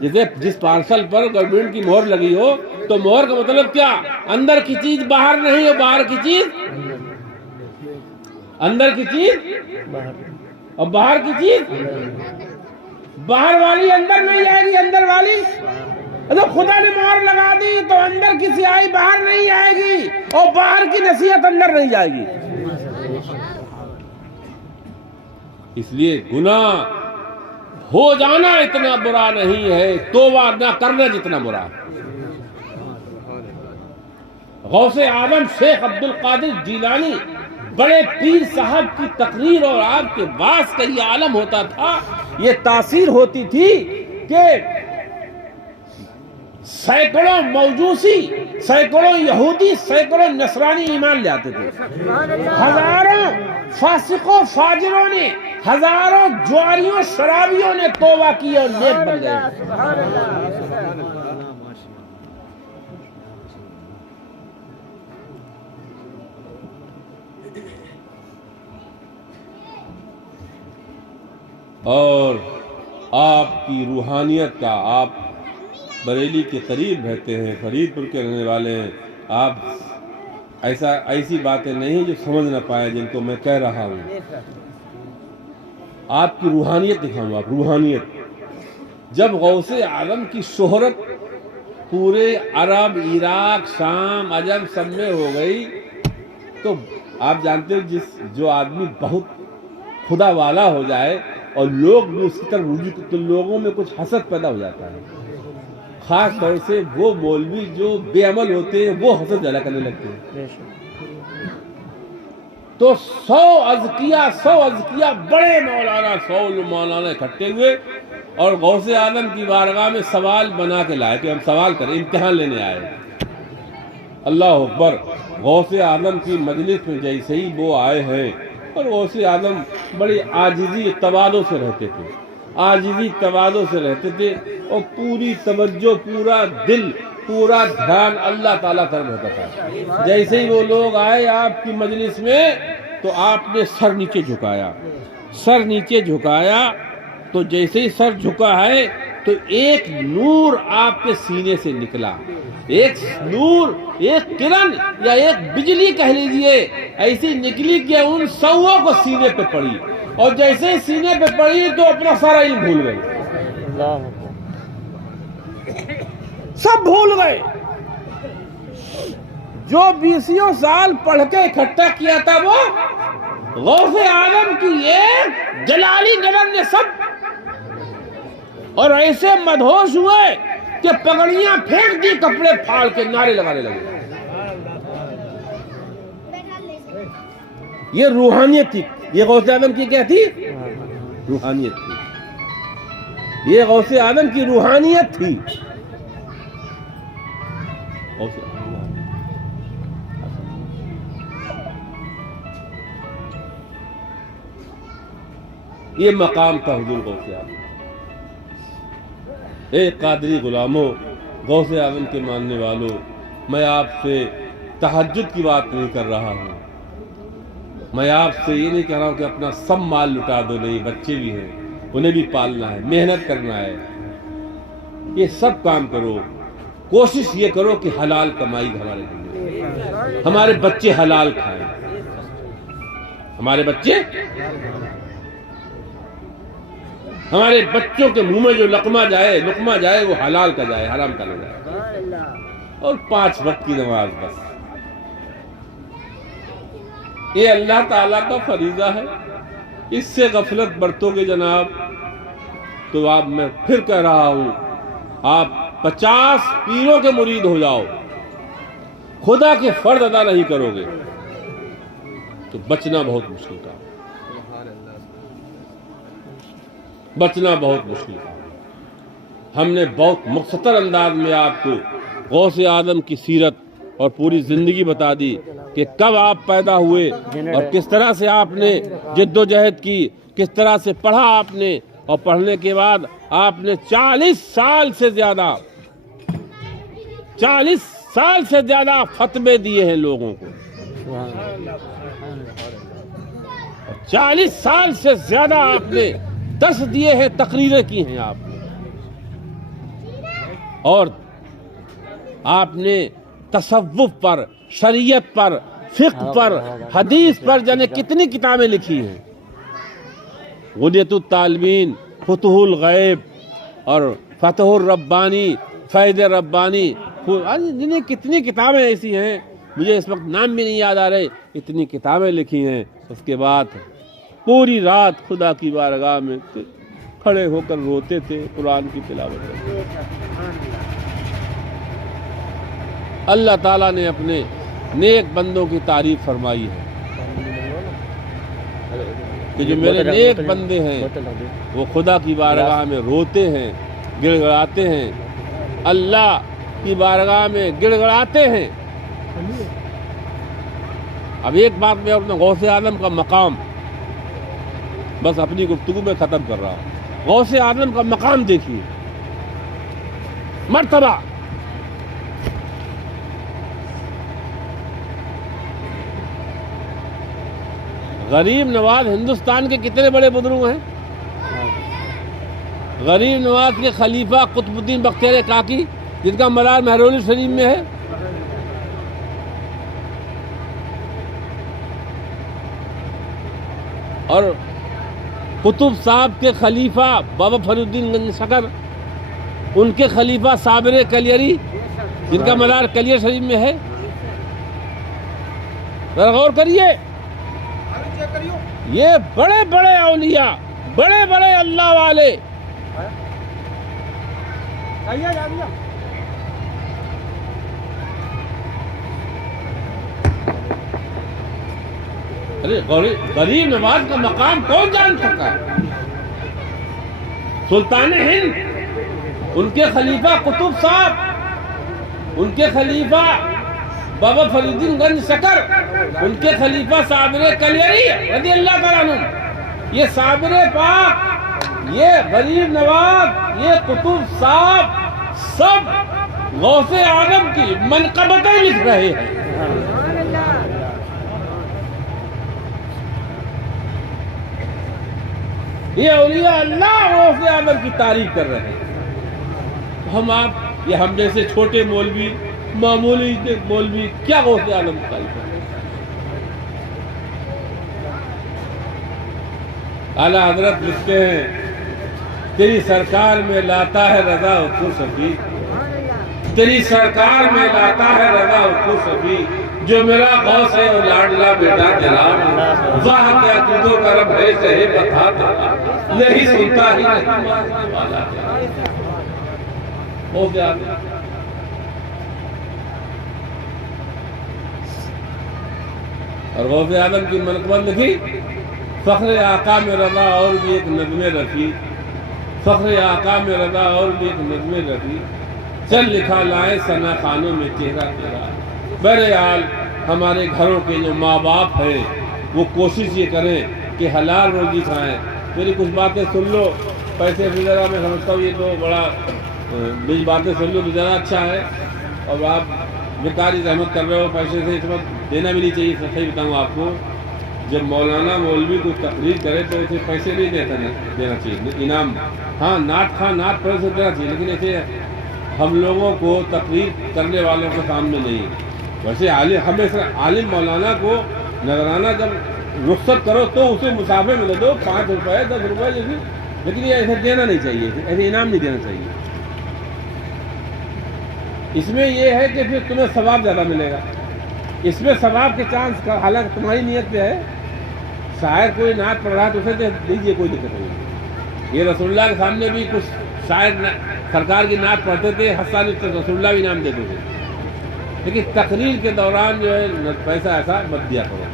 جیسے جس پارسل پر گورنمنٹ کی مہر لگی ہو، تو مہر کا مطلب کیا؟ اندر کی چیز باہر نہیں ہو، باہر کی چیز اندر کی چیز اور باہر کی چیز، باہر والی اندر نہیں آئے گی، اندر والی اگر خدا نے مہر لگا دی تو اندر کی سیاہی باہر نہیں آئے گی، اور باہر کی نصیحت اندر نہیں جائے گی۔ اس لیے گناہ ہو جانا اتنا برا نہیں ہے، توبہ نہ کرنا جتنا برا ہے۔ غوث اعظم شیخ عبد القادر جیلانی بڑے پیر صاحب کی تقریر اور آپ کے واعظ کا یہ عالم ہوتا تھا، یہ تاثیر ہوتی تھی کہ سینکڑوں موجوسی، سینکڑوں یہودی، سینکڑوں نصرانی ایمان لے آتے تھے، ہزاروں فاسقوں فاجروں نے، ہزاروں جواریوں شرابیوں نے توبہ کی اور نیک بن گئے۔ اور آپ کی روحانیت کا، آپ بریلی کے قریب رہتے ہیں، فرید پور کے رہنے والے ہیں، آپ ایسی باتیں نہیں جو سمجھ نہ پائیں جن کو میں کہہ رہا ہوں۔ آپ کی روحانیت دکھاؤں، آپ روحانیت۔ جب غوث اعظم کی شہرت پورے عرب، عراق، شام، عجم سب میں ہو گئی تو آپ جانتے ہو جو آدمی بہت خدا والا ہو جائے اور لوگ بھی اس کی طرف رجوع تو لوگوں میں کچھ حسد پیدا ہو جاتا ہے، خاص طور سے وہ مولوی جو بے عمل ہوتے ہیں وہ حسد زیادہ کرنے لگتے ہیں۔ تو 100 اذکیاء بڑے مولانا، 100 مولانا اکٹھے ہوئے اور غوث اعظم کی بارگاہ میں سوال بنا کے لائے کہ ہم سوال کریں، امتحان لینے آئے۔ اللہ اکبر! غوث اعظم کی مجلس میں جیسے ہی وہ آئے ہیں، اور غوث اعظم بڑی عاجزی تواضع سے رہتے تھے، عاجزی تواضع سے رہتے تھے، اور پوری توجہ، پورا دل، پورا دھیان اللہ تعالیٰ طرف رہتا تھا۔ جیسے ہی وہ لوگ آئے آپ کی مجلس میں تو آپ نے سر نیچے جھکایا، سر نیچے جھکایا تو جیسے ہی سر جھکا ہے تو ایک نور آپ کے سینے سے نکلا، ایک نور، ایک کرن یا ایک بجلی کہہ لیجئے، ایسی نکلی کہ ان 100 کو سینے پہ پڑی، اور جیسے سینے پہ پڑی تو اپنا سارا علم بھول گئے، سب بھول گئے۔ جو 20 سال پڑھ کے اکٹھا کیا تھا وہ غوث اعظم کی ایک جلالی نظر نے سب، اور ایسے مدہوش ہوئے کہ پگڑیاں پھینک دی، کپڑے پھاڑ کے نعرے لگانے لگے۔ یہ روحانیت تھی، یہ غوث اعظم کی کیا تھی؟ روحانیت تھی، یہ غوث اعظم کی روحانیت تھی۔ یہ مقام تھا حضور غوث اعظم۔ اے قادری غلاموں، غوث اعظم کے ماننے والوں، میں آپ سے تہجد کی بات نہیں کر رہا ہوں، میں آپ سے یہ نہیں کہہ رہا ہوں کہ اپنا سب مال لٹا دو، نہیں، بچے بھی ہیں، انہیں بھی پالنا ہے، محنت کرنا ہے، یہ سب کام کرو، کوشش یہ کرو کہ حلال کمائی ہمارے لیے، ہمارے بچے حلال کھائیں، ہمارے بچوں کے منہ میں جو لقمہ جائے وہ حلال کا جائے، حرام کا نہ جائے، اور 5 وقت کی نماز بس۔ یہ اللہ تعالیٰ کا فریضہ ہے، اس سے غفلت برتو گے جناب تو آپ، میں پھر کہہ رہا ہوں، آپ 50 پیروں کے مرید ہو جاؤ، خدا کے فرض ادا نہیں کرو گے تو بچنا بہت مشکل کا، بچنا بہت مشکل کا۔ ہم نے بہت مختصر انداز میں آپ کو غوث اعظم کی سیرت اور پوری زندگی بتا دی کہ کب آپ پیدا ہوئے اور کس طرح سے آپ نے جد و جہد کی، کس طرح سے پڑھا آپ نے، اور پڑھنے کے بعد آپ نے 40 سال سے زیادہ فتوے دیے ہیں لوگوں کو، 40 سال سے زیادہ آپ نے 10 دیے ہیں، تقریریں کی ہیں آپ نے، اور آپ نے تصوف پر، شریعت پر، فقہ پر، حدیث پر جانے کتنی کتابیں لکھی ہیں، غنیۃ الطالبین، فتح الغیب اور فتح الربانی، فیض ربانی، جنہیں کتنی کتابیں ایسی ہیں، مجھے اس وقت نام بھی نہیں یاد آ رہے، اتنی کتابیں لکھی ہیں۔ اس کے بعد پوری رات خدا کی بارگاہ میں کھڑے ہو کر روتے تھے، قرآن کی تلاوت کرتے تھے۔ اللہ تعالیٰ نے اپنے نیک بندوں کی تعریف فرمائی ہے کہ جو میرے نیک بندے ہیں وہ خدا کی بارگاہ میں روتے ہیں، گڑ گڑاتے ہیں، اللہ کی بارگاہ میں گڑ گڑاتے ہیں۔ اب ایک بات میں اپنے غوث اعظم کا مقام بس اپنی گفتگو میں ختم کر رہا ہوں۔ غوث اعظم کا مقام دیکھیے، مرتبہ۔ غریب نواز ہندوستان کے کتنے بڑے بزرگ ہیں؟ غریب نواز کے خلیفہ قطب الدین بختیار کاکی، جن کا مزار مہرول شریف میں ہے۔ اور قطب صاحب کے خلیفہ بابا فرید الدین گنج شکر، ان کے خلیفہ صابر کلیری، جن کا مزار کلیر شریف میں ہے۔ ذرا غور کریے، یہ بڑے بڑے اولیاء، بڑے بڑے اللہ والے ارے غریب نواز کا مقام کون جان سکا؟ سلطان ہند، ان کے خلیفہ قطب صاحب، ان کے خلیفہ بابا فرید الدین گنج شکر، ان کے خلیفہ صابر کلیری رضی اللہ تعالیٰ عنہ، یہ صابر پاک، یہ غریب نواز، یہ قطب صاحب، سب غوث اعظم کی منقبتیں لکھ رہے ہیں۔ یہ اولیاء اللہ غوث اعظم کی تعریف کر رہے ہیں۔ ہم جیسے چھوٹے مولوی، معمولی مولوی کیا غوث اعظم کی تعریف کر رہے ہیں؟ اعلیٰ حضرت لکھتے ہیں، تیری سرکار میں لاتا ہے رضا و صفی، تیری سرکار میں لاتا ہے رضا و صفی، جو میرا غوث ہے اور لاڈلا بیٹا تیرا، واہ کیا تجھو کرم ہے کہے بتا تیرا، نہیں سنتا ہی نہیں والا غوث اعظم۔ اور غوث اعظم کی منقبت لکھی، فخر آقا میں رضا اور بھی ایک نظم رفیع، فخر آقا میں رضا اور بھی ایک نظم رفیع، چل لکھا لائے ثنا خانوں میں چہرہ تیرا۔ بہرحال ہمارے گھروں کے جو ماں باپ ہیں وہ کوشش یہ کریں کہ حلال روزی کھائیں۔ میری کچھ باتیں سن لو، پیسے سے ذرا میں سمجھتا ہوں یہ تو بڑا بیچ باتیں سن لو تو ذرا اچھا ہے، اور آپ بیکاری زحمت کر رہے ہو پیسے سے، اس وقت دینا بھی نہیں چاہیے۔ صحیح بتاؤں آپ کو، جب مولانا مولوی کو تقریر کرے تو اسے پیسے نہیں دینا چاہیے، انعام، ہاں نعت نعت پر سے دینا چاہیے، لیکن ایسے ہم لوگوں کو تقریر کرنے والوں کے سامنے نہیں۔ ویسے عالم مولانا کو نذرانہ جب رخصت کرو تو اسے مسافے میں لے دو، 5 روپے 10 روپے جیسے، لیکن یہ ایسے دینا نہیں چاہیے، ایسے انعام نہیں دینا چاہیے۔ اس میں یہ ہے کہ پھر تمہیں ثواب زیادہ ملے گا، اس میں ثواب کے چانس کا، حالانکہ تمہاری نیت پہ ہے۔ شاعر کوئی نعت پڑھ رہا ہے تو اسے دیجیے، کوئی دقت نہیں۔ یہ رسول اللہ کے سامنے بھی کچھ شاعر سرکار کی نعت پڑھتے تھے، حسان رسول اللہ بھی نام دیتے تھے، لیکن تقریر کے دوران جو ہے پیسہ ایسا مت دیا کرو۔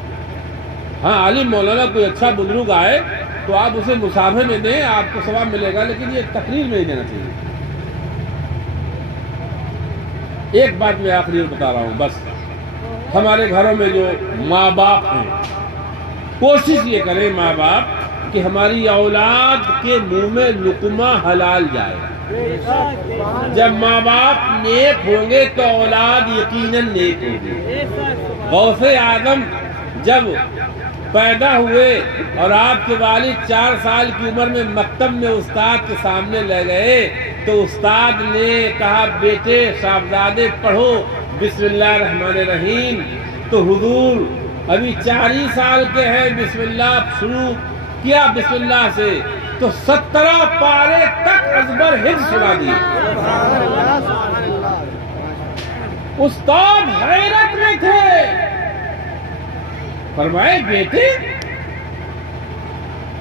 ہاں عالم مولانا کوئی اچھا بزرگ آئے تو آپ اسے مسافے میں دیں، آپ کو ثواب ملے گا، لیکن یہ تقریر میں نہیں دینا چاہیے۔ ایک بات میں آخری بتا رہا ہوں بس، ہمارے گھروں میں جو ماں باپ ہیں، کوشش یہ کریں ماں باپ کہ ہماری اولاد کے منہ میں لقمہ حلال جائے۔ جب ماں باپ نیک ہوں گے تو اولاد یقیناً نیک ہوگی۔ غوث اعظم جب پیدا ہوئے اور آپ کے والد 4 سال کی عمر میں مکتب میں استاد کے سامنے لے گئے تو استاد نے کہا، بیٹے صاحبزادے پڑھو بسم اللہ الرحمن الرحیم، تو حضور ابھی 4 ہی سال کے ہیں، بسم اللہ شروع کیا بسم اللہ سے تو 17 پارے تک ازبر حفظ سنا دیے۔ استاد حیرت میں تھے، فرمائے بیٹے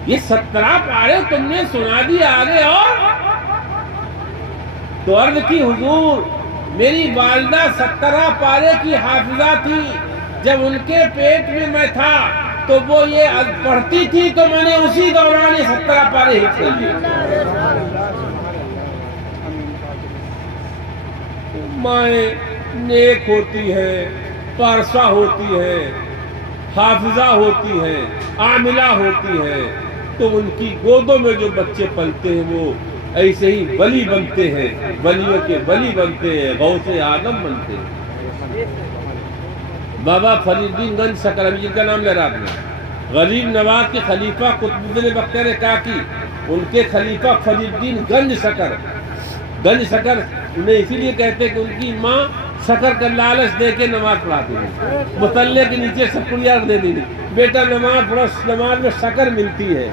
یہ 17 پارے تم نے سنا دیے، آگے اور؟ تو عرض کی، حضور میری والدہ 17 پارے کی حافظہ تھی، جب ان کے پیٹ میں میں تھا تو وہ یہ پڑھتی تھی تو میں نے اسی دوران یہ 17 پارے حفظ کر لیے۔ مائیں نیک ہوتی ہیں، پارسا ہوتی ہیں، حافظہ ہوتی ہیں، عاملہ ہوتی ہیں، تو ان کی گودوں میں جو بچے پلتے ہیں وہ ایسے ہی ولی بنتے ہیں، ولیوں کے ولی بنتے ہیں، غوث اعظم بنتے ہیں۔ بابا فرید الدین گنج شکر، ابھی جن کا نام لے رہا آپ نے، غریب نواز کے خلیفہ قطب الدین بختیار کاکی، ان کے خلیفہ فرید الدین گنج شکر انہیں اسی لیے کہتے کہ ان کی ماں شکر کا لالچ دے کے نماز پڑھاتی ہے، مصلے کے نیچے سب پڑیا دے دی، بیٹا نماز پڑھو، نماز میں شکر ملتی ہے۔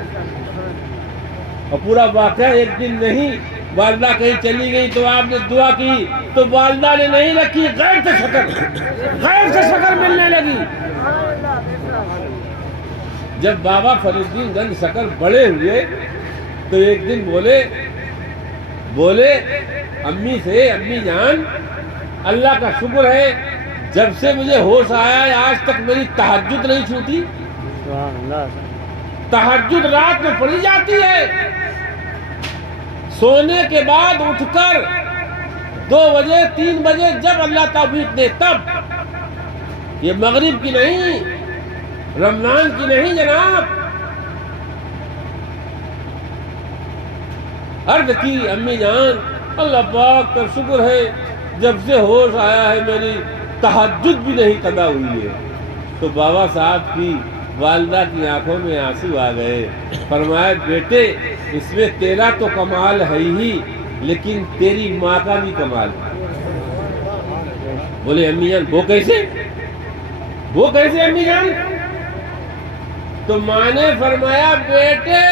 اور پورا واقعہ ایک دن نہیں، والدہ کہیں چلی گئی تو آپ نے دعا کی تو والدہ نے نہیں رکھی، غیر سے شکر ملنے لگی۔ جب بابا فرید الدین گنج شکر بڑے ہوئے تو ایک دن بولے امی سے، امی جان اللہ کا شکر ہے جب سے مجھے ہوش آیا ہے آج تک میری تہجد نہیں چھوٹی۔ تہجد رات میں پڑھی جاتی ہے، سونے کے بعد اٹھ کر 2 بجے 3 بجے جب اللہ توفیق دے تب، یہ مغرب کی نہیں، رمضان کی نہیں جناب۔ عرض کی امی جان اللہ پاک کا شکر ہے جب سے ہوش آیا ہے میری تہجد بھی نہیں قضا ہوئی ہے۔ تو بابا صاحب کی والدہ کی آنکھوں میں آنسو آ گئے، فرمایا بیٹے اس میں تیرا تو کمال ہے ہی لیکن تیری ماں کا بھی کمال ہے۔ بولے امی جان وہ کیسے امی جان؟ تو ماں نے فرمایا بیٹے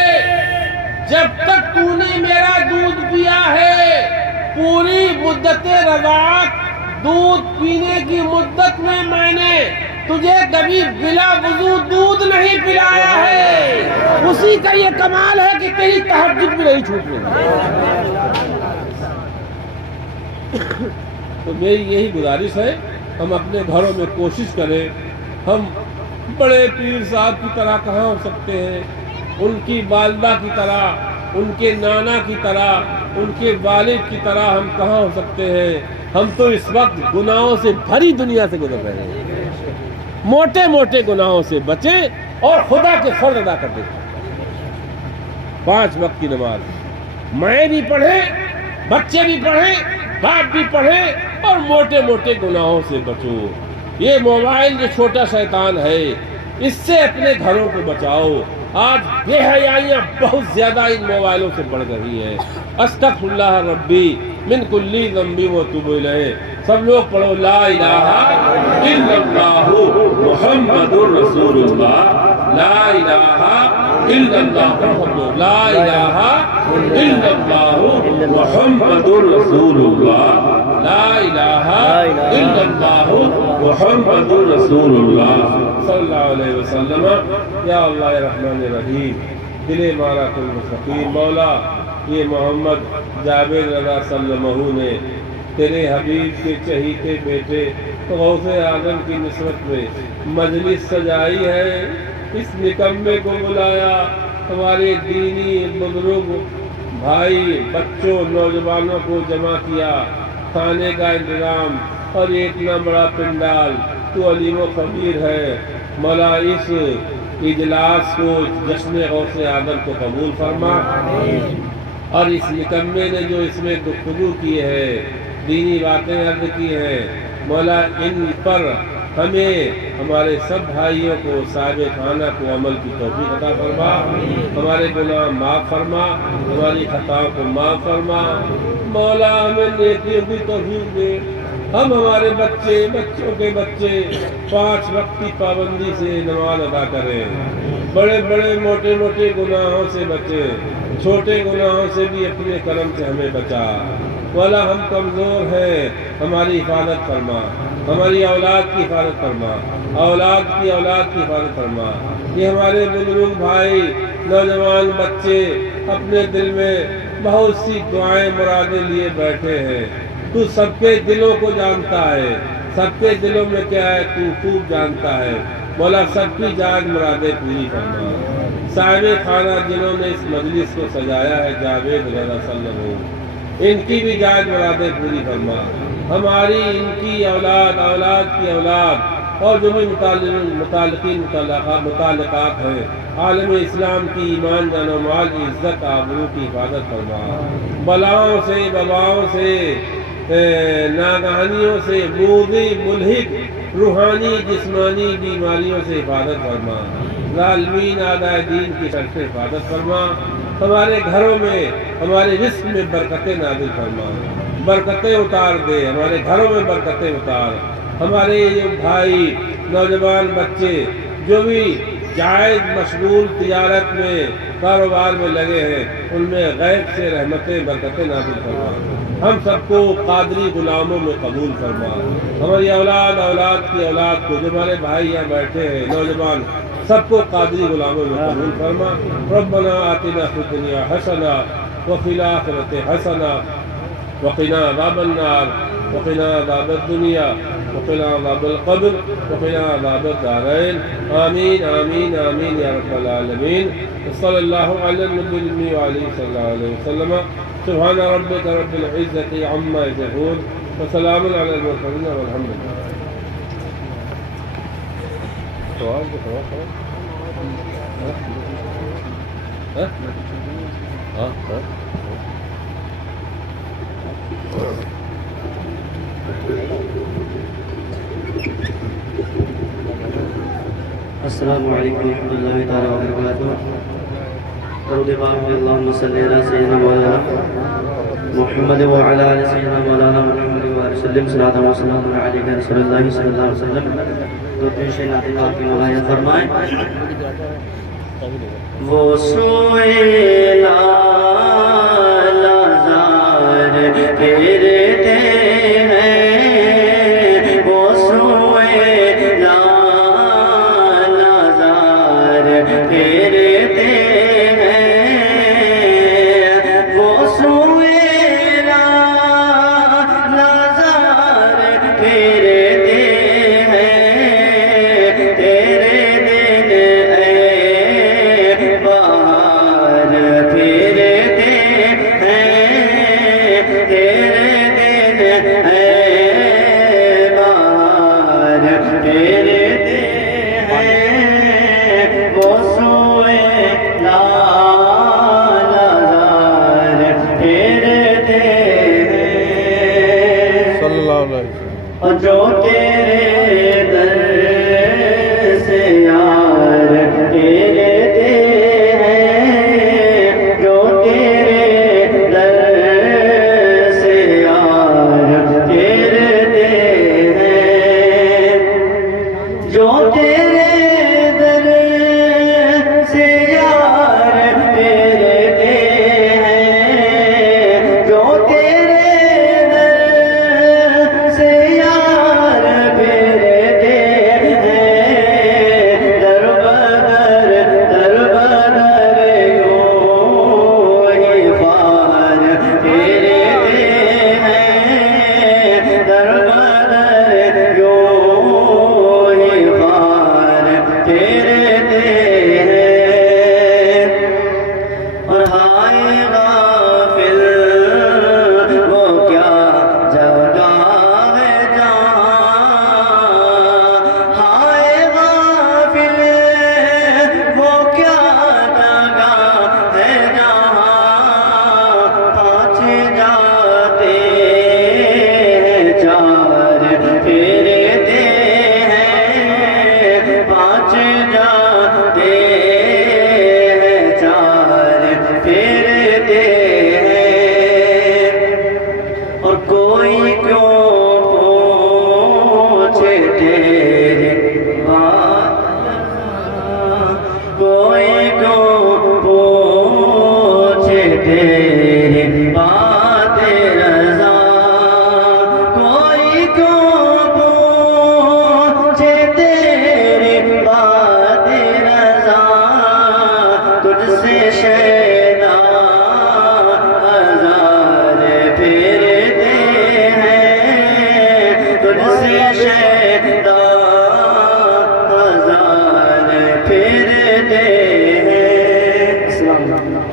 جب تک تو نے میرا دودھ پیا ہے، پوری مدت رضاعت دودھ پینے کی مدت میں نے تجھے کبھی بلا وضو دودھ نہیں پلایا ہے، اسی کا یہ کمال ہے کہ تیری تہجد بھی نہیں چھوٹ رہی۔ تو میری یہی گزارش ہے ہم اپنے گھروں میں کوشش کریں، ہم بڑے پیر صاحب کی طرح کہاں ہو سکتے ہیں، ان کی والدہ کی طرح، ان کے نانا کی طرح، ان کے والد کی طرح ہم کہاں ہو سکتے ہیں۔ ہم تو اس وقت گناہوں سے بھری دنیا سے گزر رہے ہیں، موٹے موٹے گناہوں سے بچیں اور خدا کے فرض ادا کر دیں۔ 5 وقت کی نماز مائیں بھی پڑھیں، بچے بھی پڑھیں، باپ بھی پڑھیں اور موٹے موٹے گناہوں سے بچو۔ یہ موبائل جو چھوٹا شیطان ہے اس سے اپنے گھروں کو بچاؤ۔ آج بے حیائیاں بہت زیادہ ان موبائلوں سے بڑھ رہی ہے۔ استغفر اللہ ربی من کل ذنب واتوب الیہ۔ سب لوگ پڑھو لا الہ الا اللہ محمد رسول اللہ، لا الہ الا اللہ، لا الہ الا اللہ محمد رسول اللہ، لا الہ الا اللہ محمد رسول اللہ صلی اللہ علیہ وسلم۔ یا اللہ رحمان الرحیم، دل مارا کل مستقیم، مولا یہ محمد جاوید رضا صلی اللہ علیہ وسلم نے تیرے حبیب کے چہیتے بیٹے غوث اعظم کی نسبت میں مجلس سجائی ہے، اس نکمے کو بلایا، ہمارے دینی بزرگ بھائی بچوں نوجوانوں کو جمع کیا، کھانے کا انتظام اور اتنا بڑا پنڈال، تو علیم و خبیر ہے مولا۔ اس اجلاس کو جشن غوث اعظم کو قبول فرما، اور اس نکمے نے جو اس میں گفتگو کی ہے، دینی باتیں عرض کی ہیں، مولا ان پر ہمیں ہمارے سب بھائیوں کو صاحب خانہ کو عمل کی توفیق عطا فرما، ہمارے گناہ معاف فرما، ہماری خطاؤں کو معاف فرما، مولا ہمیں نیکیوں کی توفیق دے، ہم ہمارے بچوں کے بچے 5 وقت کی پابندی سے نماز ادا کریں، بڑے بڑے موٹے موٹے گناہوں سے بچیں، چھوٹے گناہوں سے بھی اپنے کرم سے ہمیں بچا۔ مولا ہم کمزور ہیں، ہماری حفاظت فرما، ہماری اولاد کی حفاظت فرما، اولاد کی حفاظت فرما۔ یہ ہمارے بزرگ بھائی نوجوان بچے اپنے دل میں بہت سی دعائیں مرادیں لیے بیٹھے ہیں، تو سب کے دلوں کو جانتا ہے، سب کے دلوں میں کیا ہے تو خوب جانتا ہے۔ مولا سب کی جائز مرادیں پوری فرما۔ صاحب خانہ جنہوں نے اس مجلس کو سجایا ہے جاوید رضا صلی اللہ علیہ وسلم، ان کی بھی جائز مرادیں پوری فرما۔ ہماری ان کی اولاد، اولاد کی اولاد اور جو بھی متعلقات ہیں، عالم اسلام کی ایمان، جان و مال کی عزت، آبرو کی حفاظت فرما، بلاؤں سے، وباؤں سے، ناگہانیوں سے، بوذی، ملحد، روحانی جسمانی بیماریوں سے حفاظت فرما، ظالمین اعداء دین کی شر سے حفاظت فرما، ہمارے گھروں میں، ہمارے رزق میں برکتیں نازل فرما، برکتیں اتار دے، ہمارے گھروں میں برکتیں اتار، ہمارے بھائی، نوجوان بچے جو بھی جائز مشغول تجارت میں، کاروبار میں لگے ہیں، ان میں غیب سے رحمتیں، برکتیں نازل فرما، ہم سب کو قادری غلاموں میں قبول فرما، ہماری اولاد، اولاد کی اولاد کو، جو ہمارے بھائی یہاں بیٹھے ہیں، نوجوان، سب کو قادری غلاموں میں قبول فرما۔ ربنا آتنا فی الدنیا حسنہ وفی الآخرۃ حسنہ وقنا عذاب النار وقنا عذاب الدنیا وقنا عذاب القبر وقنا عذاب الدارین، آمین آمین آمین یا رب العالمین۔ صلی اللہ علی النبی الأمی وعلیہ صلی اللہ علیہ وسلم۔ سبحان ربک رب العزۃ عما یصفون وسلام علی المرسلین والحمد للہ۔ السلام علیکم ورحمۃ اللہ تعالیٰ وبرکاتہ۔ درود پاک میں اللہم صلی علی سیدنا مولانا محمد وعلی آل سیدنا مولانا محمد وعلی وسلم صلاۃ و سلام علیہ رسول اللہ صلی اللہ علیہ وسلم۔ دو پیش نعت پاک کی ملائحہ فرمائیں۔ وہ سوئے لازار پھرتے ہیں، وہ سوئے لازار پھرتے ہیں، وہ سوئے لازار پھرتے ہیں، تیرے دن اے بہار پھرتے ہیں، تیرے دن اے بہار پھرتے ہیں، وہ سوئے لازار پھرتے ہیں۔ صلی اللہ علیہ وسلم۔ اور جو تیرے در سے یار پھرتے ہیں، جو تیرے در سے یار پھرتے ہیں، جو تیرے در سے یار پھرتے ہیں، جو تیرے در سے یار پھرتے ہیں، در بدر یوں ہی فار پھرتے ہیں، در بدر یوں ہی فار پھرتے ہیں۔ اور ہائے غافل وہ کیا جگہ ہے جہاں، ہائے غافل وہ کیا جگہ ہے جہاں، پانچ جاتے ہیں چار پھرتے ہیں، پانچ جاتے ہیں چار پھرتے ہیں۔ اور کوئی کیوں پوچھے تیری بات، کوئی کیوں پوچھے تیری بات رضا، کوئی کیوں پوچھے تیری بات رضا، تجھ سے شیدا ہزار پھرتے ہیں، تجھ سے شیدا ہزار پھرتے ہیں۔ السلام علیکم۔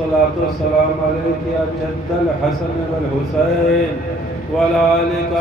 الصلاة والسلام عليك يا جد الحسن والحسين وعلى آلك